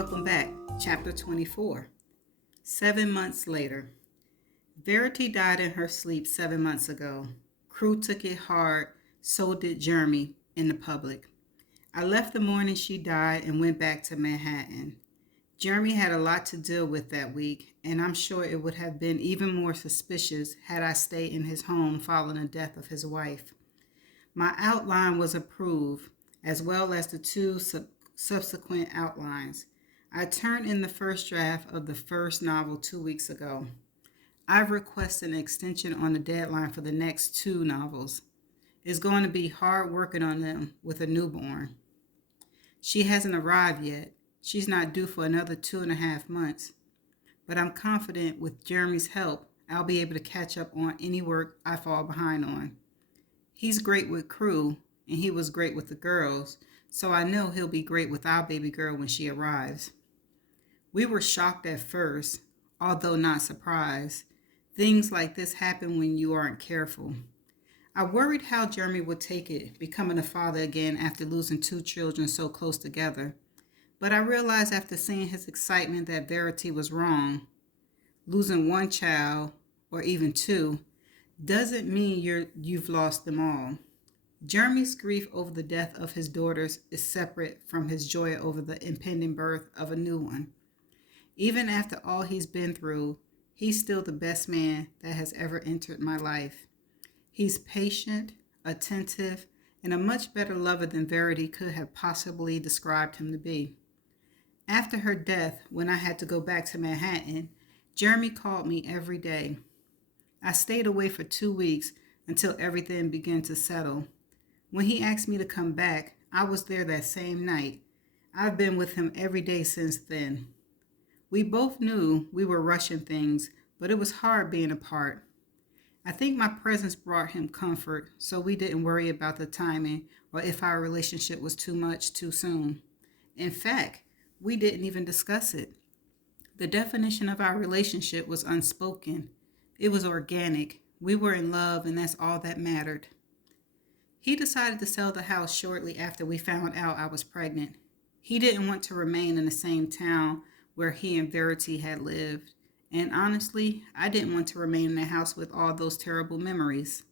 Welcome back. Chapter 24. 7 months later. Verity died in her sleep 7 months ago. Crew took it hard, so did Jeremy in the public. I left the morning she died and went back to Manhattan. Jeremy had a lot to deal with that week, and I'm sure it would have been even more suspicious had I stayed in his home following the death of his wife. My outline was approved, as well as the two subsequent outlines. I turned in the first draft of the first novel 2 weeks ago. I've requested an extension on the deadline for the next two novels. It's going to be hard working on them with a newborn. She hasn't arrived yet. She's not due for another 2.5 months. But I'm confident with Jeremy's help, I'll be able to catch up on any work I fall behind on. He's great with crew, and he was great with the girls, so I know he'll be great with our baby girl when she arrives. We were shocked at first, although not surprised. Things like this happen when you aren't careful. I worried how Jeremy would take it, becoming a father again after losing two children so close together. But I realized after seeing his excitement that Verity was wrong. Losing one child, or even two, doesn't mean you've lost them all. Jeremy's grief over the death of his daughters is separate from his joy over the impending birth of a new one. Even after all he's been through, he's still the best man that has ever entered my life. He's patient, attentive, and a much better lover than Verity could have possibly described him to be. After her death, when I had to go back to Manhattan, Jeremy called me every day. I stayed away for 2 weeks until everything began to settle. When he asked me to come back, I was there that same night. I've been with him every day since then. We both knew we were rushing things, but it was hard being apart. I think my presence brought him comfort, so we didn't worry about the timing or if our relationship was too much too soon. In fact, we didn't even discuss it. The definition of our relationship was unspoken. It was organic. We were in love, and that's all that mattered. He decided to sell the house shortly after we found out I was pregnant. He didn't want to remain in the same town where he and Verity had lived. And honestly, I didn't want to remain in the house with all those terrible memories.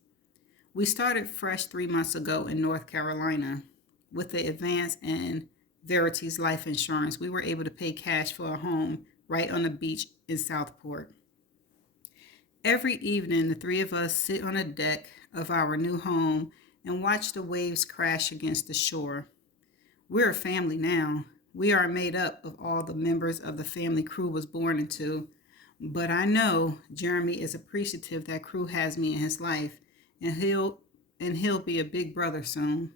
We started fresh 3 months ago in North Carolina. With the advance in Verity's life insurance, we were able to pay cash for a home right on the beach in Southport. Every evening, the three of us sit on a deck of our new home and watch the waves crash against the shore. We're a family now. We are made up of all the members of the family Crew was born into, but I know Jeremy is appreciative that Crew has me in his life, and he'll be a big brother soon.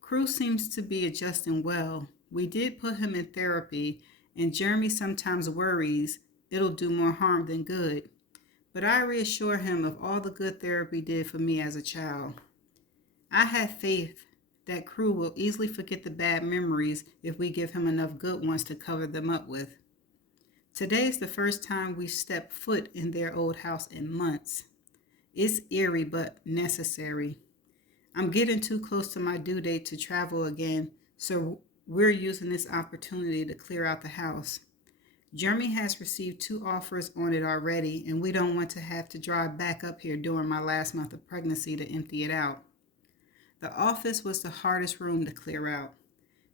Crew seems to be adjusting well. We did put him in therapy, and Jeremy sometimes worries it'll do more harm than good. But I reassure him of all the good therapy did for me as a child. I have faith that Crew will easily forget the bad memories if we give him enough good ones to cover them up with. Today is the first time we've stepped foot in their old house in months. It's eerie but necessary. I'm getting too close to my due date to travel again, so we're using this opportunity to clear out the house. Jeremy has received 2 offers on it already, and we don't want to have to drive back up here during my last month of pregnancy to empty it out. The office was the hardest room to clear out.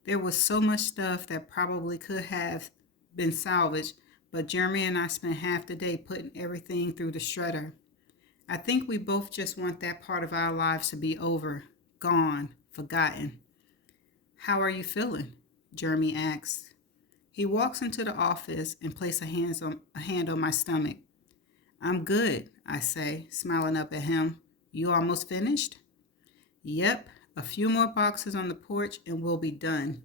There was so much stuff that probably could have been salvaged, but Jeremy and I spent half the day putting everything through the shredder. I think we both just want that part of our lives to be over, gone, forgotten. "How are you feeling?" Jeremy asks. He walks into the office and places a hand on my stomach. "I'm good," I say, smiling up at him. "You almost finished?" "Yep, a few more boxes on the porch and we'll be done."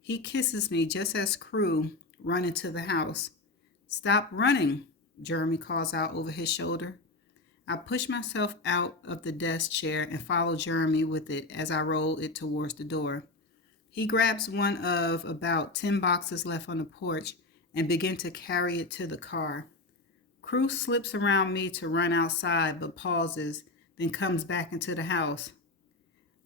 He kisses me just as Crew run into the house. "Stop running," Jeremy calls out over his shoulder. I push myself out of the desk chair and follow Jeremy with it as I roll it towards the door. He grabs one of about 10 boxes left on the porch and begins to carry it to the car. Crew slips around me to run outside but pauses, then comes back into the house.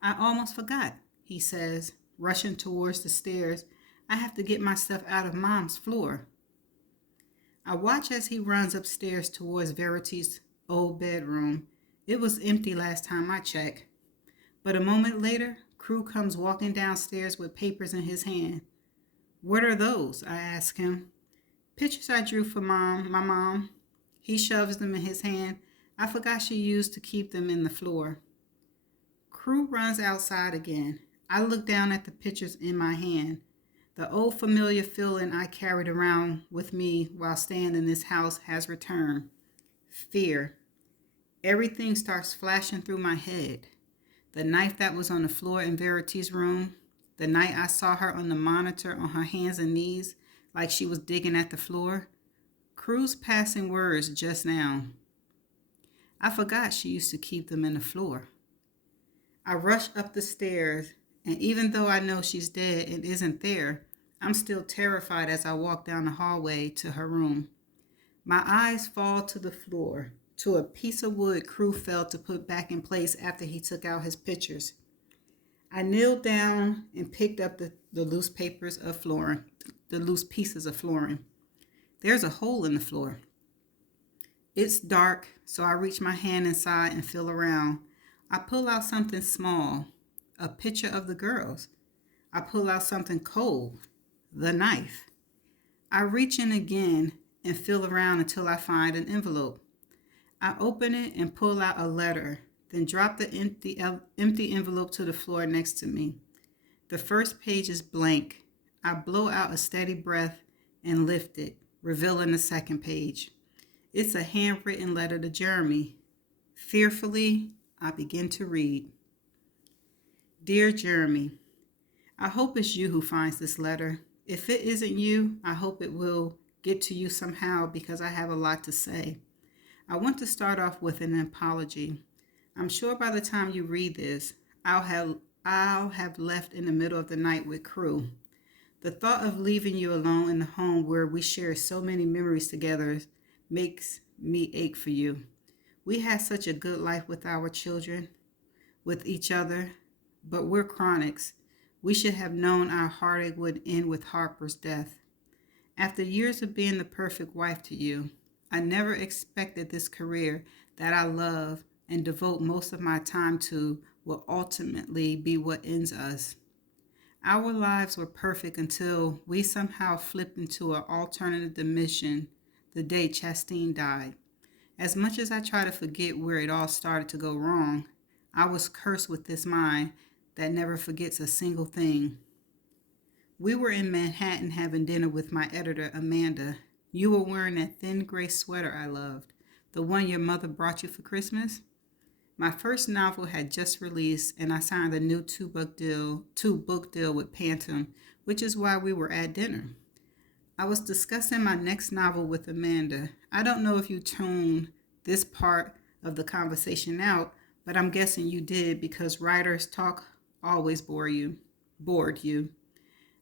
"I almost forgot," he says, rushing towards the stairs. I have to get my stuff out of Mom's floor. I watch as he runs upstairs towards Verity's old bedroom. It was empty last time I checked. But a moment later, Crew comes walking downstairs with papers in his hand. What are those? I ask him. Pictures I drew for my mom. He shoves them in his hand. I forgot she used to keep them in the floor. Crew runs outside again. I look down at the pictures in my hand. The old familiar feeling I carried around with me while staying in this house has returned. Fear. Everything starts flashing through my head. The knife that was on the floor in Verity's room. The night I saw her on the monitor on her hands and knees like she was digging at the floor. Crew's passing words just now. I forgot she used to keep them in the floor. I rush up the stairs, and even though I know she's dead and isn't there, I'm still terrified as I walk down the hallway to her room. My eyes fall to the floor, to a piece of wood Crew failed to put back in place after he took out his pictures. I kneeled down and picked up the loose pieces of flooring. There's a hole in the floor. It's dark, so I reach my hand inside and feel around. I pull out something small, a picture of the girls. I pull out something cold, the knife. I reach in again and feel around until I find an envelope. I open it and pull out a letter, then drop the empty envelope to the floor next to me. The first page is blank. I blow out a steady breath and lift it, revealing the second page. It's a handwritten letter to Jeremy. Fearfully, I begin to read. Dear Jeremy, I hope it's you who finds this letter. If it isn't you, I hope it will get to you somehow because I have a lot to say. I want to start off with an apology. I'm sure by the time you read this, I'll have left in the middle of the night with Crew. The thought of leaving you alone in the home where we share so many memories together makes me ache for you. We had such a good life with our children, with each other, but we're chronics. We should have known our heartache would end with Harper's death. After years of being the perfect wife to you, I never expected this career that I love and devote most of my time to will ultimately be what ends us. Our lives were perfect until we somehow flipped into an alternative dimension the day Chastine died. As much as I try to forget where it all started to go wrong, I was cursed with this mind that never forgets a single thing. We were in Manhattan having dinner with my editor, Amanda. You were wearing that thin gray sweater I loved, the one your mother brought you for Christmas. My first novel had just released, and I signed a new two-book deal with Panttom, which is why we were at dinner. I was discussing my next novel with Amanda. I don't know if you tuned this part of the conversation out, but I'm guessing you did because writers' talk always bored you.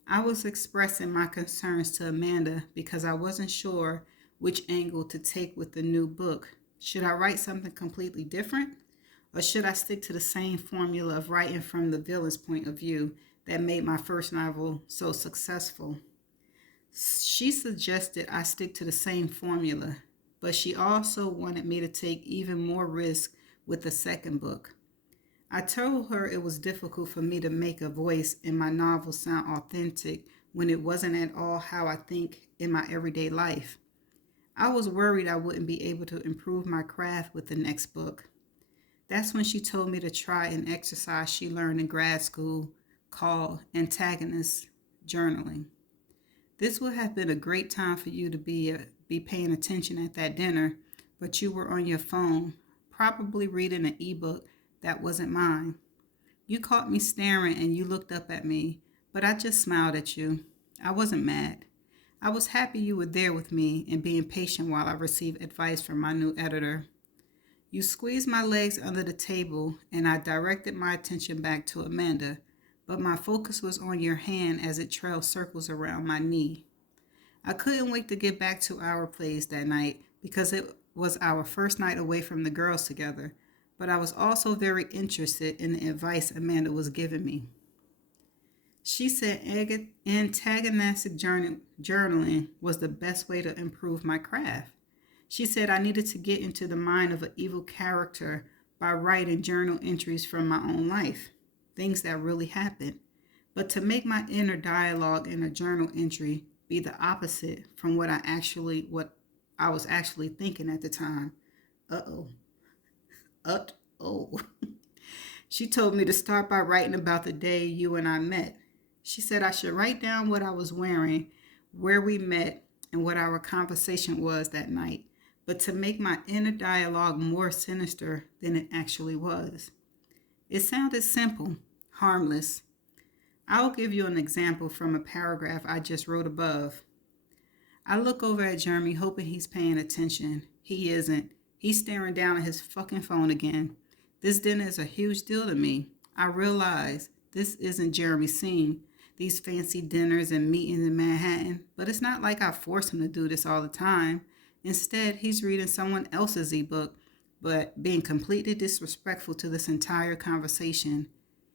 I was expressing my concerns to Amanda because I wasn't sure which angle to take with the new book. Should I write something completely different? Or should I stick to the same formula of writing from the villain's point of view that made my first novel so successful? She suggested I stick to the same formula, but she also wanted me to take even more risk with the second book. I told her it was difficult for me to make a voice in my novel sound authentic when it wasn't at all how I think in my everyday life. I was worried I wouldn't be able to improve my craft with the next book. That's when she told me to try an exercise she learned in grad school called antagonist journaling. This would have been a great time for you to be paying attention at that dinner, but you were on your phone, probably reading an ebook that wasn't mine. You caught me staring and you looked up at me, but I just smiled at you. I wasn't mad. I was happy you were there with me and being patient while I received advice from my new editor. You squeezed my legs under the table and I directed my attention back to Amanda, but my focus was on your hand as it trailed circles around my knee. I couldn't wait to get back to our place that night because it was our first night away from the girls together, but I was also very interested in the advice Amanda was giving me. She said antagonistic journaling was the best way to improve my craft. She said I needed to get into the mind of an evil character by writing journal entries from my own life, things that really happened. But to make my inner dialogue in a journal entry be the opposite from what I was actually thinking at the time. Uh-oh. Uh-oh. She told me to start by writing about the day you and I met. She said I should write down what I was wearing, where we met, and what our conversation was that night, but to make my inner dialogue more sinister than it actually was. It sounded simple, harmless. I'll give you an example from a paragraph I just wrote above. I look over at Jeremy hoping he's paying attention. He isn't. He's staring down at his fucking phone again. This dinner is a huge deal to me. I realize this isn't Jeremy's scene, these fancy dinners and meetings in Manhattan, but it's not like I force him to do this all the time. Instead, he's reading someone else's ebook, but being completely disrespectful to this entire conversation.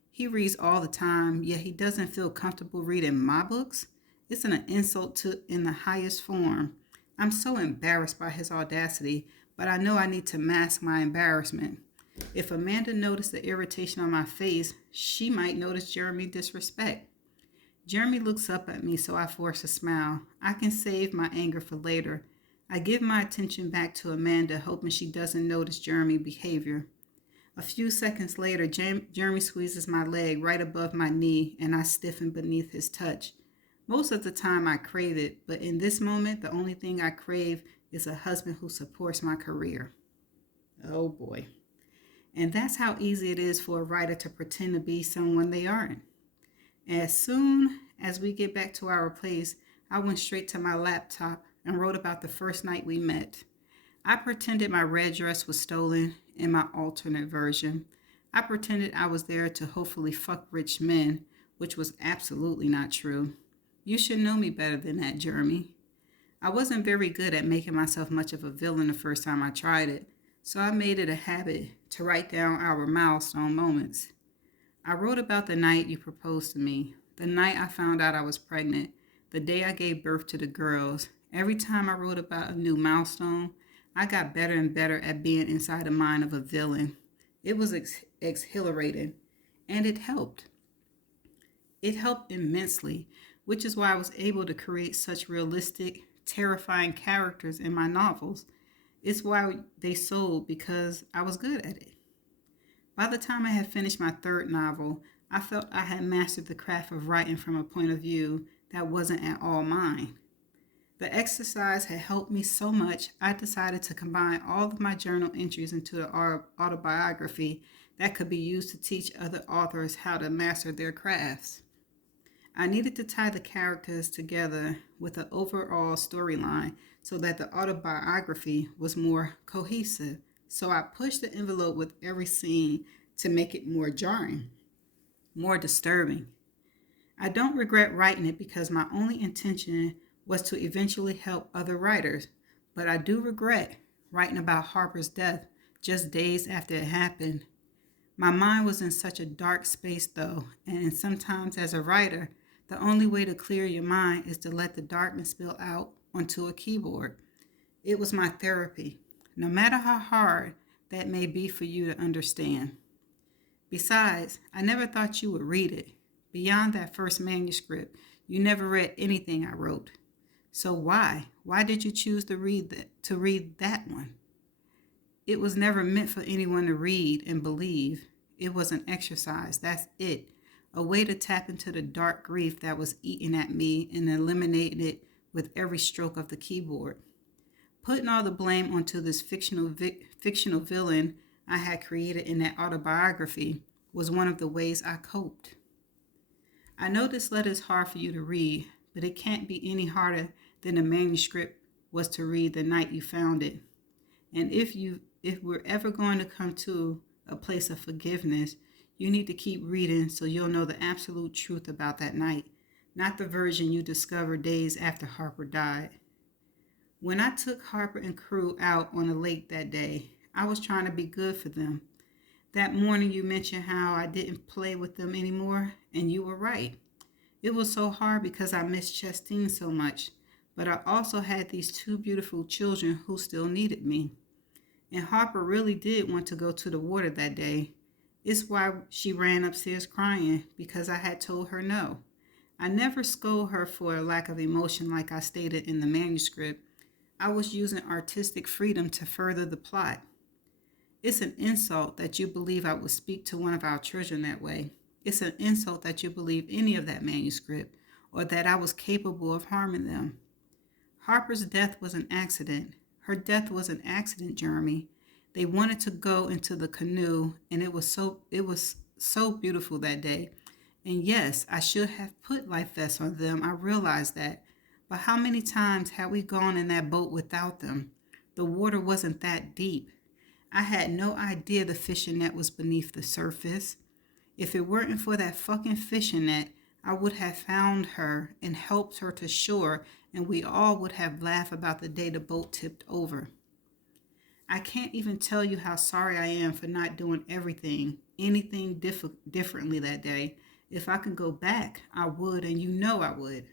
He reads all the time, yet he doesn't feel comfortable reading my books. It's an insult to in the highest form. I'm so embarrassed by his audacity, but I know I need to mask my embarrassment. If Amanda noticed the irritation on my face, she might notice Jeremy's disrespect. Jeremy looks up at me, so I force a smile. I can save my anger for later. I give my attention back to Amanda, hoping she doesn't notice Jeremy's behavior. A few seconds later, Jeremy squeezes my leg right above my knee, and I stiffen beneath his touch. Most of the time I crave it, but in this moment, the only thing I crave is a husband who supports my career. Oh boy. And that's how easy it is for a writer to pretend to be someone they aren't. As soon as we get back to our place, I went straight to my laptop and wrote about the first night we met. I pretended my red dress was stolen in my alternate version. I pretended I was there to hopefully fuck rich men, which was absolutely not true. You should know me better than that, Jeremy. I wasn't very good at making myself much of a villain the first time I tried it, so I made it a habit to write down our milestone moments. I wrote about the night you proposed to me, the night I found out I was pregnant, the day I gave birth to the girls. Every time I wrote about a new milestone, I got better and better at being inside the mind of a villain. It was exhilarating, and it helped. It helped immensely, which is why I was able to create such realistic, terrifying characters in my novels. It's why they sold, because I was good at it. By the time I had finished my third novel, I felt I had mastered the craft of writing from a point of view that wasn't at all mine. The exercise had helped me so much, I decided to combine all of my journal entries into an autobiography that could be used to teach other authors how to master their crafts. I needed to tie the characters together with an overall storyline so that the autobiography was more cohesive. So I pushed the envelope with every scene to make it more jarring, more disturbing. I don't regret writing it because my only intention was to eventually help other writers, but I do regret writing about Harper's death just days after it happened. My mind was in such a dark space though, and sometimes as a writer, the only way to clear your mind is to let the darkness spill out onto a keyboard. It was my therapy, no matter how hard that may be for you to understand. Besides, I never thought you would read it. Beyond that first manuscript, you never read anything I wrote. So why? Why did you choose to read that one? It was never meant for anyone to read and believe. It was an exercise, that's it. A way to tap into the dark grief that was eating at me and eliminating it with every stroke of the keyboard. Putting all the blame onto this fictional villain I had created in that autobiography was one of the ways I coped. I know this letter is hard for you to read, but it can't be any harder than the manuscript was to read the night you found it. And if we're ever going to come to a place of forgiveness, you need to keep reading so you'll know the absolute truth about that night, not the version you discovered days after Harper died. When I took Harper and crew out on the lake that day, I was trying to be good for them. That morning you mentioned how I didn't play with them anymore, and you were right. It was so hard because I missed Chastine so much, but I also had these two beautiful children who still needed me. And Harper really did want to go to the water that day. It's why she ran upstairs crying, because I had told her no. I never scold her for a lack of emotion like I stated in the manuscript. I was using artistic freedom to further the plot. It's an insult that you believe I would speak to one of our children that way. It's an insult that you believe any of that manuscript, or that I was capable of harming them. Harper's death was an accident. Her death was an accident, Jeremy. They wanted to go into the canoe, and it was so beautiful that day. And yes, I should have put life vests on them. I realized that. But how many times had we gone in that boat without them? The water wasn't that deep. I had no idea the fishing net was beneath the surface. If it weren't for that fucking fishing net, I would have found her and helped her to shore, and we all would have laughed about the day the boat tipped over. I can't even tell you how sorry I am for not doing anything differently that day. If I could go back, I would, and you know I would.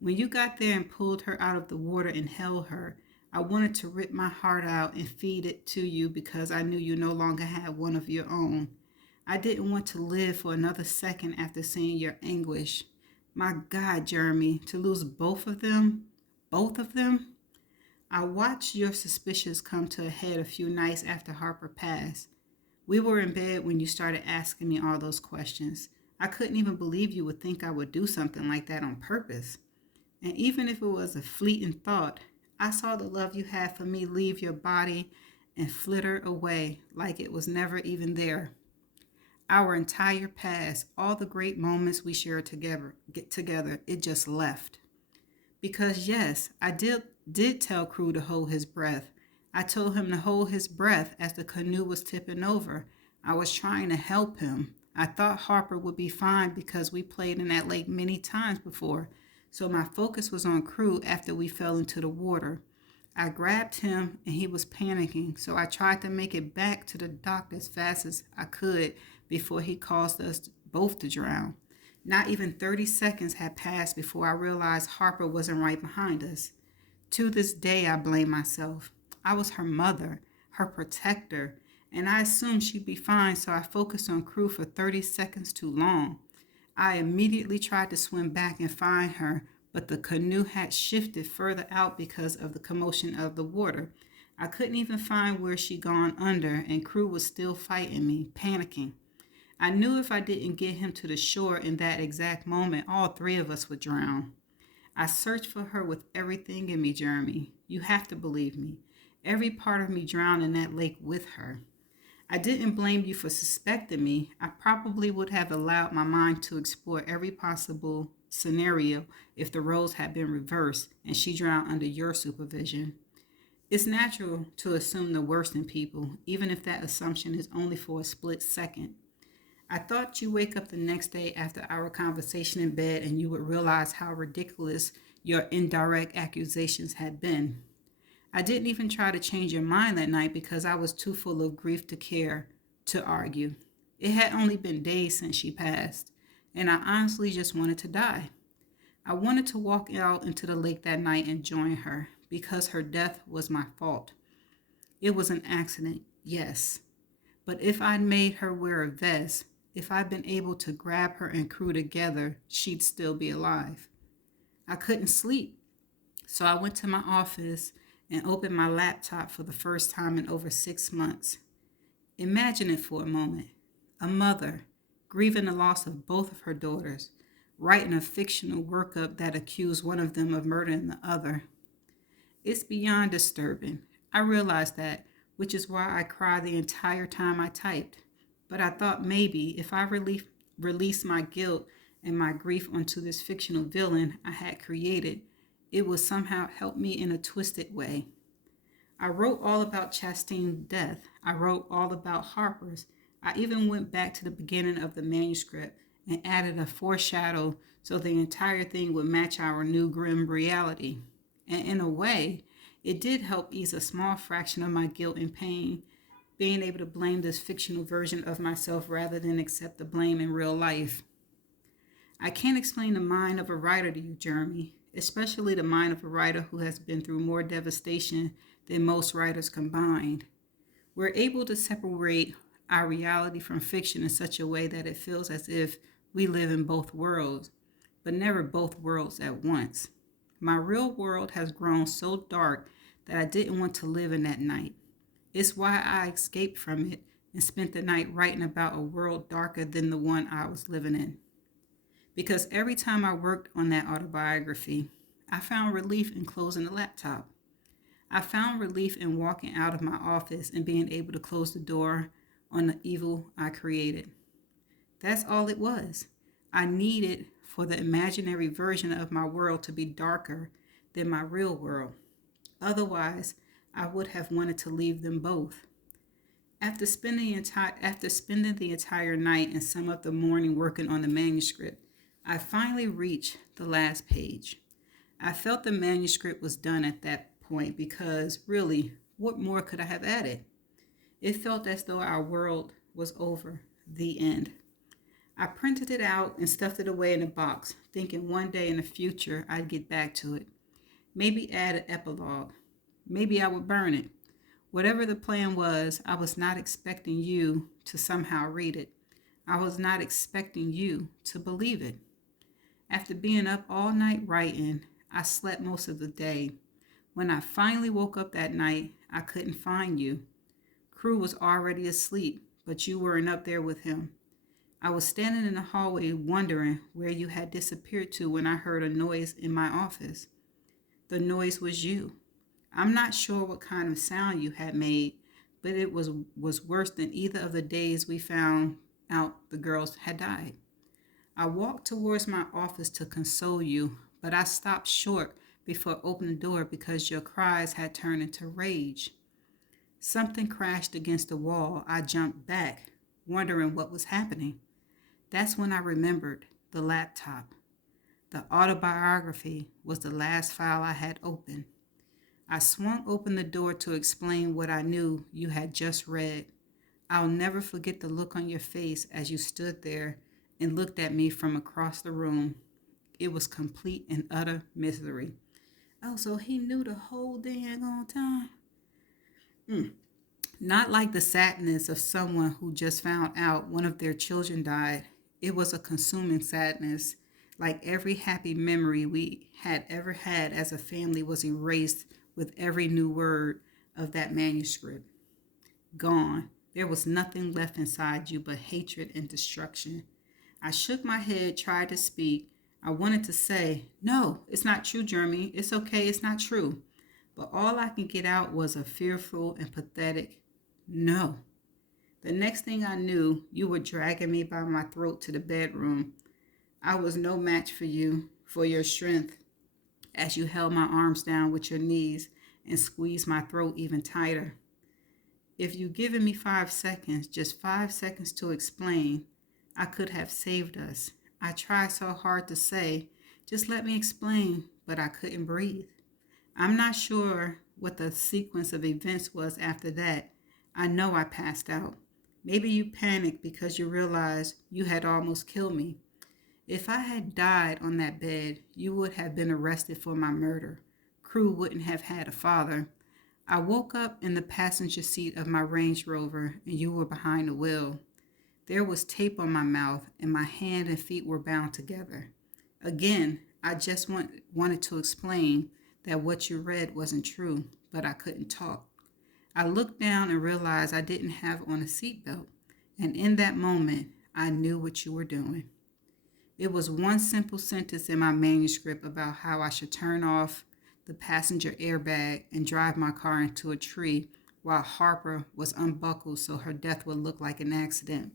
When you got there and pulled her out of the water and held her, I wanted to rip my heart out and feed it to you because I knew you no longer had one of your own. I didn't want to live for another second after seeing your anguish. My God, Jeremy, to lose both of them? I watched your suspicions come to a head a few nights after Harper passed. We were in bed when you started asking me all those questions. I couldn't even believe you would think I would do something like that on purpose. And even if it was a fleeting thought, I saw the love you had for me leave your body and flitter away like it was never even there. Our entire past, all the great moments we shared together, it just left. Because yes, I did tell Crew to hold his breath. I told him to hold his breath as the canoe was tipping over. I was trying to help him. I thought Harper would be fine because we played in that lake many times before. So my focus was on Crew after we fell into the water. I grabbed him and he was panicking, so I tried to make it back to the dock as fast as I could before he caused us both to drown. Not even 30 seconds had passed before I realized Harper wasn't right behind us. To this day, I blame myself. I was her mother, her protector, and I assumed she'd be fine, so I focused on Crew for 30 seconds too long. I immediately tried to swim back and find her, but the canoe had shifted further out because of the commotion of the water. I couldn't even find where she'd gone under, and Crew was still fighting me, panicking. I knew if I didn't get him to the shore in that exact moment, all three of us would drown. I searched for her with everything in me, Jeremy. You have to believe me. Every part of me drowned in that lake with her. I didn't blame you for suspecting me. I probably would have allowed my mind to explore every possible scenario if the roles had been reversed and she drowned under your supervision. It's natural to assume the worst in people, even if that assumption is only for a split second. I thought you wake up the next day after our conversation in bed and you would realize how ridiculous your indirect accusations had been. I didn't even try to change your mind that night because I was too full of grief to care to argue. It had only been days since she passed, and I honestly just wanted to die. I wanted to walk out into the lake that night and join her because her death was my fault. It was an accident, yes. But if I'd made her wear a vest, if I'd been able to grab her and Crew together, she'd still be alive. I couldn't sleep, so I went to my office and opened my laptop for the first time in over 6 months. Imagine it for a moment. A mother, grieving the loss of both of her daughters, writing a fictional workup that accused one of them of murdering the other. It's beyond disturbing. I realize that, which is why I cried the entire time I typed. But I thought maybe if I released my guilt and my grief onto this fictional villain I had created, it would somehow help me in a twisted way. I wrote all about Chastain's death. I wrote all about Harper's. I even went back to the beginning of the manuscript and added a foreshadow so the entire thing would match our new grim reality. And in a way, it did help ease a small fraction of my guilt and pain, being able to blame this fictional version of myself rather than accept the blame in real life. I can't explain the mind of a writer to you, Jeremy, especially the mind of a writer who has been through more devastation than most writers combined. We're able to separate our reality from fiction in such a way that it feels as if we live in both worlds, but never both worlds at once. My real world has grown so dark that I didn't want to live in that night. It's why I escaped from it and spent the night writing about a world darker than the one I was living in. Because every time I worked on that autobiography, I found relief in closing the laptop. I found relief in walking out of my office and being able to close the door on the evil I created. That's all it was. I needed for the imaginary version of my world to be darker than my real world. Otherwise, I would have wanted to leave them both. After spending the entire night and some of the morning working on the manuscript, I finally reached the last page. I felt the manuscript was done at that point because, really, what more could I have added? It felt as though our world was over. The end. I printed it out and stuffed it away in a box, thinking one day in the future I'd get back to it. Maybe add an epilogue. Maybe I would burn it. Whatever the plan was, I was not expecting you to somehow read it. I was not expecting you to believe it. After being up all night writing, I slept most of the day. When I finally woke up that night, I couldn't find you. Crew was already asleep, but you weren't up there with him. I was standing in the hallway wondering where you had disappeared to when I heard a noise in my office. The noise was you. I'm not sure what kind of sound you had made, but it was worse than either of the days we found out the girls had died. I walked towards my office to console you, but I stopped short before opening the door because your cries had turned into rage. Something crashed against the wall. I jumped back, wondering what was happening. That's when I remembered the laptop. The autobiography was the last file I had opened. I swung open the door to explain what I knew you had just read. I'll never forget the look on your face as you stood there and looked at me from across the room. It was complete and utter misery. Oh, so he knew the whole dang on time? Not like the sadness of someone who just found out one of their children died. It was a consuming sadness, like every happy memory we had ever had as a family was erased with every new word of that manuscript. Gone. There was nothing left inside you but hatred and destruction. I shook my head, tried to speak. I wanted to say, no, it's not true, Jeremy. It's okay, it's not true. But all I could get out was a fearful and pathetic no. The next thing I knew, you were dragging me by my throat to the bedroom. I was no match for you, for your strength, as you held my arms down with your knees and squeezed my throat even tighter. If you'd given me 5 seconds, just 5 seconds to explain, I could have saved us. I tried so hard to say, just let me explain, but I couldn't breathe. I'm not sure what the sequence of events was after that. I know I passed out. Maybe you panicked because you realized you had almost killed me. If I had died on that bed, you would have been arrested for my murder. Crew wouldn't have had a father. I woke up in the passenger seat of my Range Rover and you were behind the wheel. There was tape on my mouth and my hand and feet were bound together. Again, I just wanted to explain that what you read wasn't true, but I couldn't talk. I looked down and realized I didn't have on a seatbelt, and in that moment, I knew what you were doing. It was one simple sentence in my manuscript about how I should turn off the passenger airbag and drive my car into a tree while Harper was unbuckled so her death would look like an accident.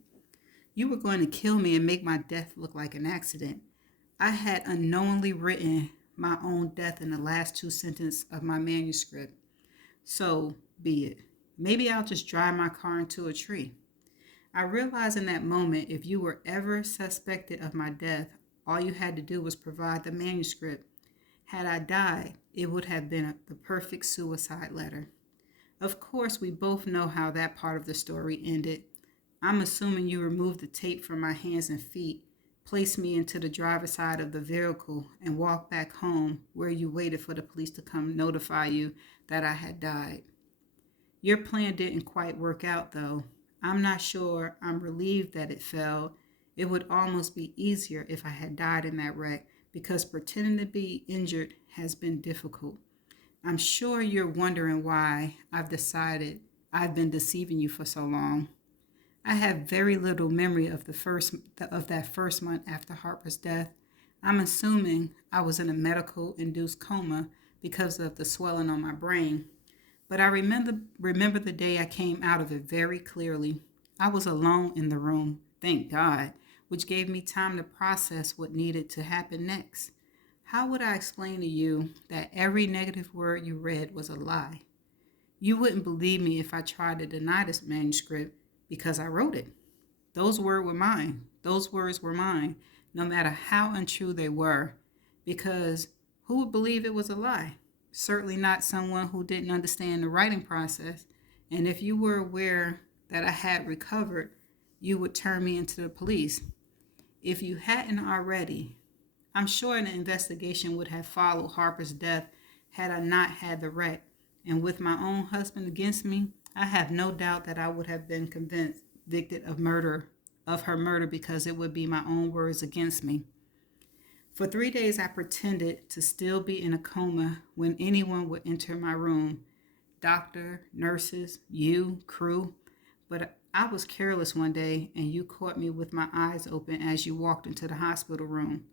You were going to kill me and make my death look like an accident. I had unknowingly written my own death in the last 2 sentences of my manuscript. So be it. Maybe I'll just drive my car into a tree. I realized in that moment if you were ever suspected of my death, all you had to do was provide the manuscript. Had I died, it would have been the perfect suicide letter. Of course, we both know how that part of the story ended. I'm assuming you removed the tape from my hands and feet, placed me into the driver's side of the vehicle, and walked back home where you waited for the police to come notify you that I had died. Your plan didn't quite work out, though. I'm not sure I'm relieved that it failed. It would almost be easier if I had died in that wreck because pretending to be injured has been difficult. I'm sure you're wondering why I've been deceiving you for so long. I have very little memory of that first month after Harper's death. I'm assuming I was in a medical induced coma because of the swelling on my brain. But I remember the day I came out of it very clearly. I was alone in the room, thank God, which gave me time to process what needed to happen next. How would I explain to you that every negative word you read was a lie? You wouldn't believe me if I tried to deny this manuscript because I wrote it. Those words were mine. Those words were mine, no matter how untrue they were, because who would believe it was a lie? Certainly not someone who didn't understand the writing process. And if you were aware that I had recovered, you would turn me into the police. If you hadn't already, I'm sure an investigation would have followed Harper's death had I not had the wreck. And with my own husband against me, I have no doubt that I would have been convicted of her murder because it would be my own words against me. For 3 days, I pretended to still be in a coma when anyone would enter my room. Doctor, nurses, you, crew. But I was careless one day and you caught me with my eyes open as you walked into the hospital room.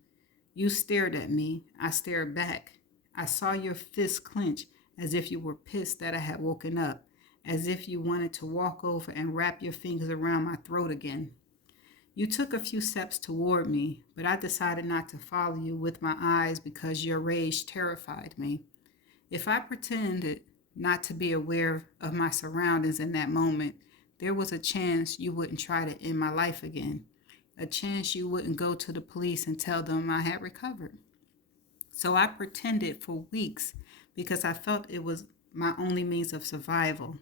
You stared at me. I stared back. I saw your fists clench as if you were pissed that I had woken up, as if you wanted to walk over and wrap your fingers around my throat again. You took a few steps toward me, but I decided not to follow you with my eyes because your rage terrified me. If I pretended not to be aware of my surroundings in that moment, there was a chance you wouldn't try to end my life again. A chance you wouldn't go to the police and tell them I had recovered. So I pretended for weeks because I felt it was my only means of survival.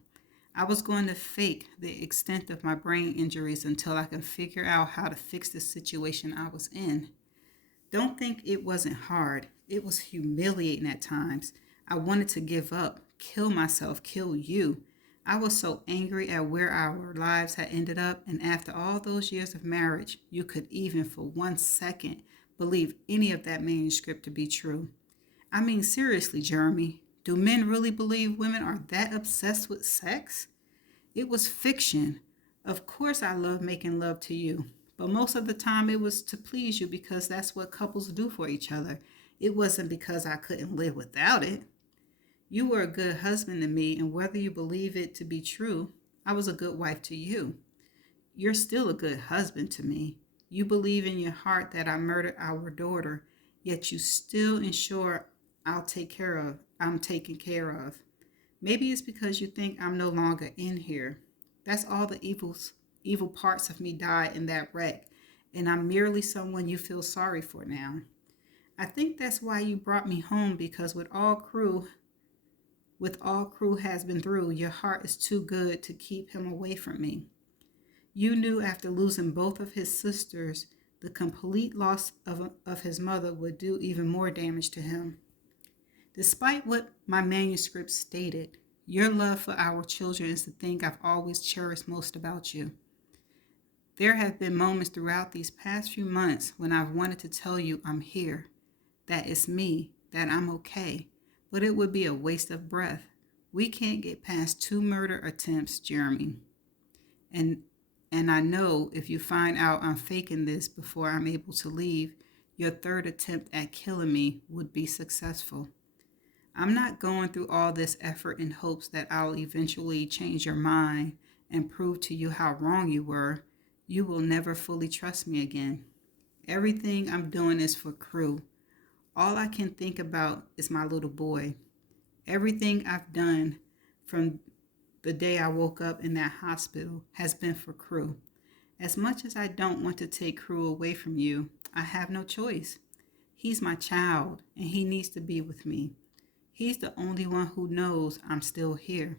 I was going to fake the extent of my brain injuries until I could figure out how to fix the situation I was in. Don't think it wasn't hard. It was humiliating at times. I wanted to give up, kill myself, kill you. I was so angry at where our lives had ended up, and after all those years of marriage, you could even for 1 second believe any of that manuscript to be true. I mean, seriously, Jeremy, do men really believe women are that obsessed with sex? It was fiction. Of course, I love making love to you, but most of the time it was to please you because that's what couples do for each other. It wasn't because I couldn't live without it. You were a good husband to me, and whether you believe it to be true, I was a good wife to you. You're still a good husband to me. You believe in your heart that I murdered our daughter, yet you still ensure I'm taken care of. Maybe it's because you think I'm no longer in here. That's all the evil parts of me died in that wreck, and I'm merely someone you feel sorry for now. I think that's why you brought me home because with all crew has been through, your heart is too good to keep him away from me. You knew after losing both of his sisters, the complete loss of his mother would do even more damage to him. Despite what my manuscript stated, your love for our children is the thing I've always cherished most about you. There have been moments throughout these past few months when I've wanted to tell you I'm here, that it's me, that I'm okay, but it would be a waste of breath. We can't get past 2 murder attempts, Jeremy. And and I know if you find out I'm faking this before I'm able to leave, your 3rd attempt at killing me would be successful. I'm not going through all this effort in hopes that I'll eventually change your mind and prove to you how wrong you were. You will never fully trust me again. Everything I'm doing is for crew. All I can think about is my little boy. Everything I've done from the day I woke up in that hospital has been for crew. As much as I don't want to take crew away from you, I have no choice. He's my child, and he needs to be with me. He's the only one who knows I'm still here,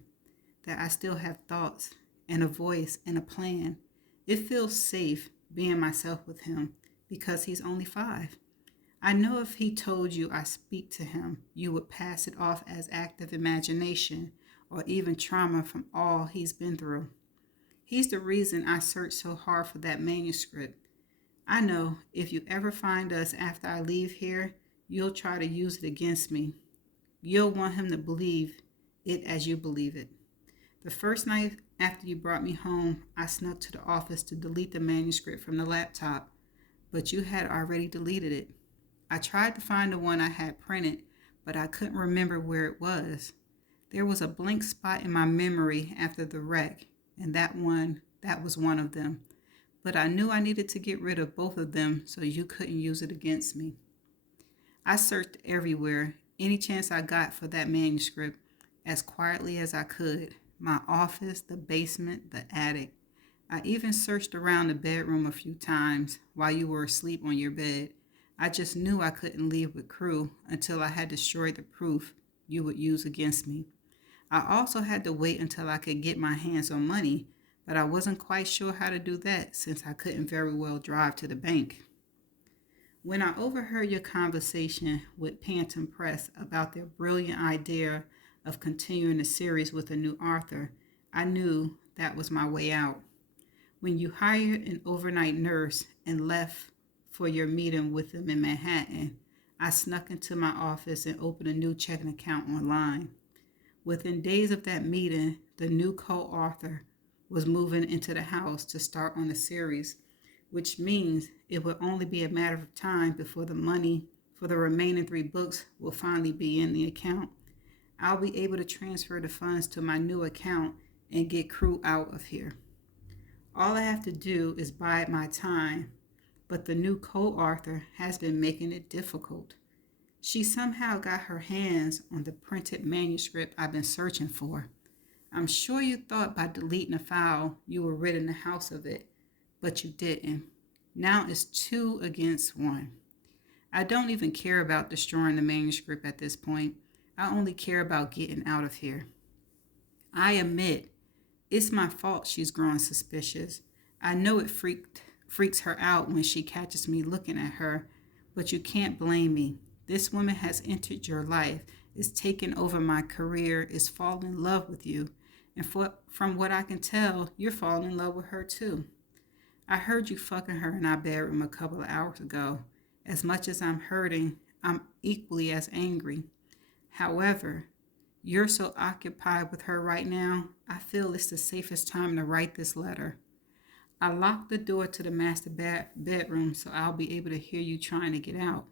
that I still have thoughts and a voice and a plan. It feels safe being myself with him. because he's only 5. I know if he told you I speak to him, you would pass it off as active imagination or even trauma from all he's been through. He's the reason I searched so hard for that manuscript. I know if you ever find us after I leave here, you'll try to use it against me. You'll want him to believe it as you believe it. The first night after you brought me home, I snuck to the office to delete the manuscript from the laptop, but you had already deleted it. I tried to find the one I had printed, but I couldn't remember where it was. There was a blank spot in my memory after the wreck, and that was one of them. But I knew I needed to get rid of both of them so you couldn't use it against me. I searched everywhere, any chance I got for that manuscript, as quietly as I could. My office, the basement, the attic. I even searched around the bedroom a few times while you were asleep on your bed. I just knew I couldn't leave with Crew until I had destroyed the proof you would use against me. I also had to wait until I could get my hands on money, but I wasn't quite sure how to do that since I couldn't very well drive to the bank. When I overheard your conversation with Panton Press about their brilliant idea of continuing the series with a new author, I knew that was my way out. When you hired an overnight nurse and left for your meeting with them in Manhattan, I snuck into my office and opened a new checking account online. Within days of that meeting, the new co-author was moving into the house to start on the series, which means it will only be a matter of time before the money for the remaining 3 books will finally be in the account. I'll be able to transfer the funds to my new account and get Crew out of here. All I have to do is bide my time, but the new co-author has been making it difficult. She somehow got her hands on the printed manuscript I've been searching for. I'm sure you thought by deleting the file you were ridding the house of it, but you didn't. Now it's 2 against 1. I don't even care about destroying the manuscript at this point. I only care about getting out of here. I admit, it's my fault she's growing suspicious. I know it freaks her out when she catches me looking at her, but you can't blame me. This woman has entered your life, is taking over my career, is falling in love with you, and from what I can tell, you're falling in love with her too. I heard you fucking her in our bedroom a couple of hours ago. As much as I'm hurting, I'm equally as angry. However, you're so occupied with her right now, I feel it's the safest time to write this letter. I locked the door to the master bedroom so I'll be able to hear you trying to get out.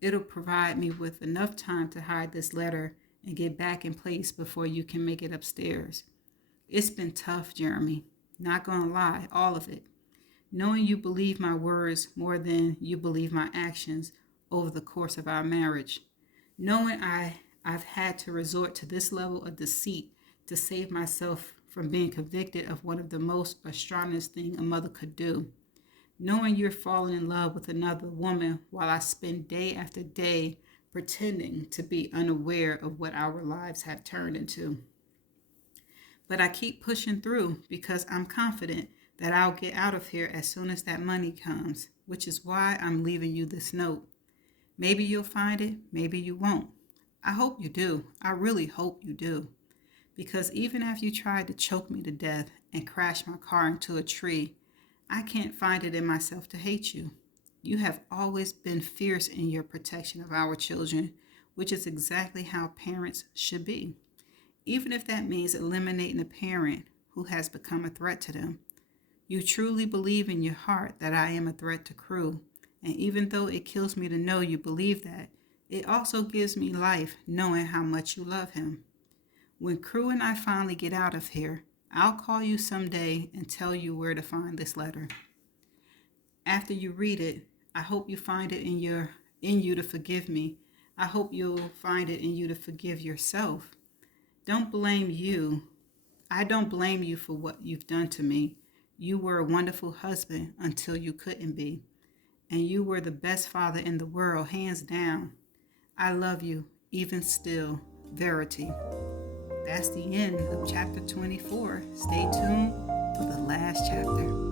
It'll provide me with enough time to hide this letter and get back in place before you can make it upstairs. It's been tough, Jeremy. Not gonna lie, all of it. Knowing you believe my words more than you believe my actions over the course of our marriage. Knowing I've had to resort to this level of deceit to save myself from being convicted of one of the most astounding things a mother could do. Knowing you're falling in love with another woman while I spend day after day pretending to be unaware of what our lives have turned into. But I keep pushing through because I'm confident that I'll get out of here as soon as that money comes, which is why I'm leaving you this note. Maybe you'll find it, maybe you won't. I hope you do. I really hope you do. Because even after you tried to choke me to death and crash my car into a tree, I can't find it in myself to hate you. You have always been fierce in your protection of our children, which is exactly how parents should be. Even if that means eliminating a parent who has become a threat to them. You truly believe in your heart that I am a threat to Crew, and even though it kills me to know you believe that, it also gives me life knowing how much you love him. When Crew and I finally get out of here, I'll call you someday and tell you where to find this letter. After you read it, I hope you find it in you to forgive me. I hope you'll find it in you to forgive yourself. Don't blame you. I don't blame you for what you've done to me. You were a wonderful husband until you couldn't be. And you were the best father in the world, hands down. I love you, even still. Verity. That's the end of chapter 24. Stay tuned for the last chapter.